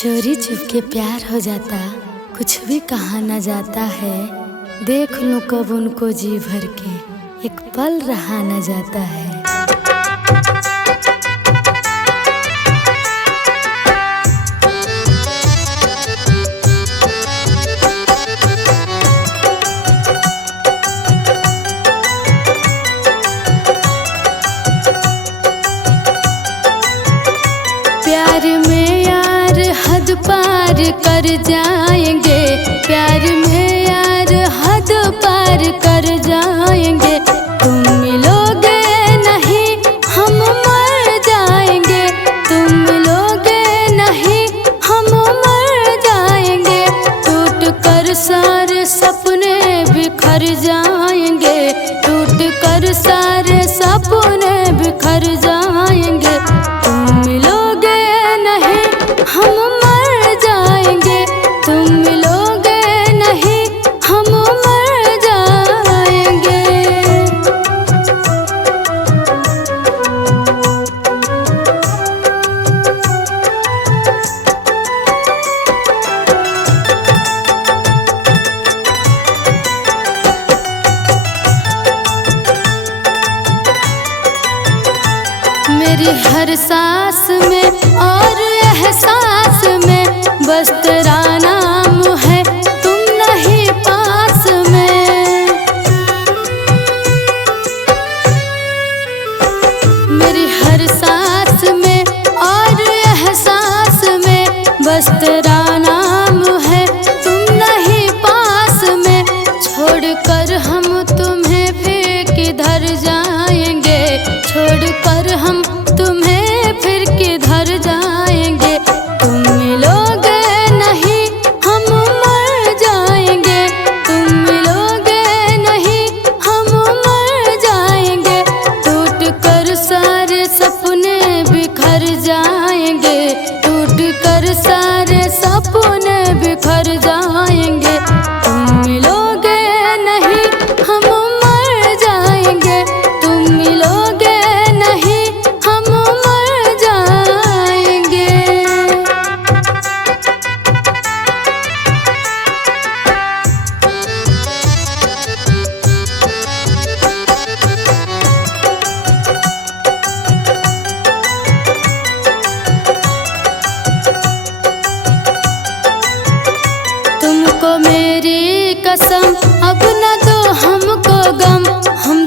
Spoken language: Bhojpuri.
चोरी चुपके प्यार हो जाता, कुछ भी कहा न जाता है। देख लूं कब उनको जी भर के, एक पल रहा न जाता है। प्यार में यार हद पार कर जाएंगे, प्यार में यार हद पार कर जाएंगे। तुम मिलोगे नहीं हम मर जाएंगे, तुम मिलोगे नहीं हम मर जाएंगे। टूट कर सारे सपने बिखर जाएंगे, टूट कर सारे सपने बिखर जाएंगे। तुम मिलोगे नहीं हम मर जाएंगे, तुम मिलोगे नहीं हम मर जाएंगे। मेरी हर सांस में और एहसास में बस तेरा नाम है, तुम नहीं पास में। मेरी हर सांस में और एहसास में बस तेरा नाम है, तुम नहीं पास में। छोड़कर हम तुम्हें फिर किधर जाएंगे, छोड़कर हम तुम्हें फिर किधर जाएंगे। तुम मिलोगे नहीं हम मर जाएंगे, तुम मिलोगे नहीं हम मर जाएंगे। टूट कर सारे सपने बिखर जाएंगे, टूट कर सारे सपने बिखर जाएंगे। तुम मिलोगे नहीं हम मर जाएंगे, तुम मिलोगे नहीं हम मर जाएंगे। तुमको मेरी कसम अब न दो हमको गम, हम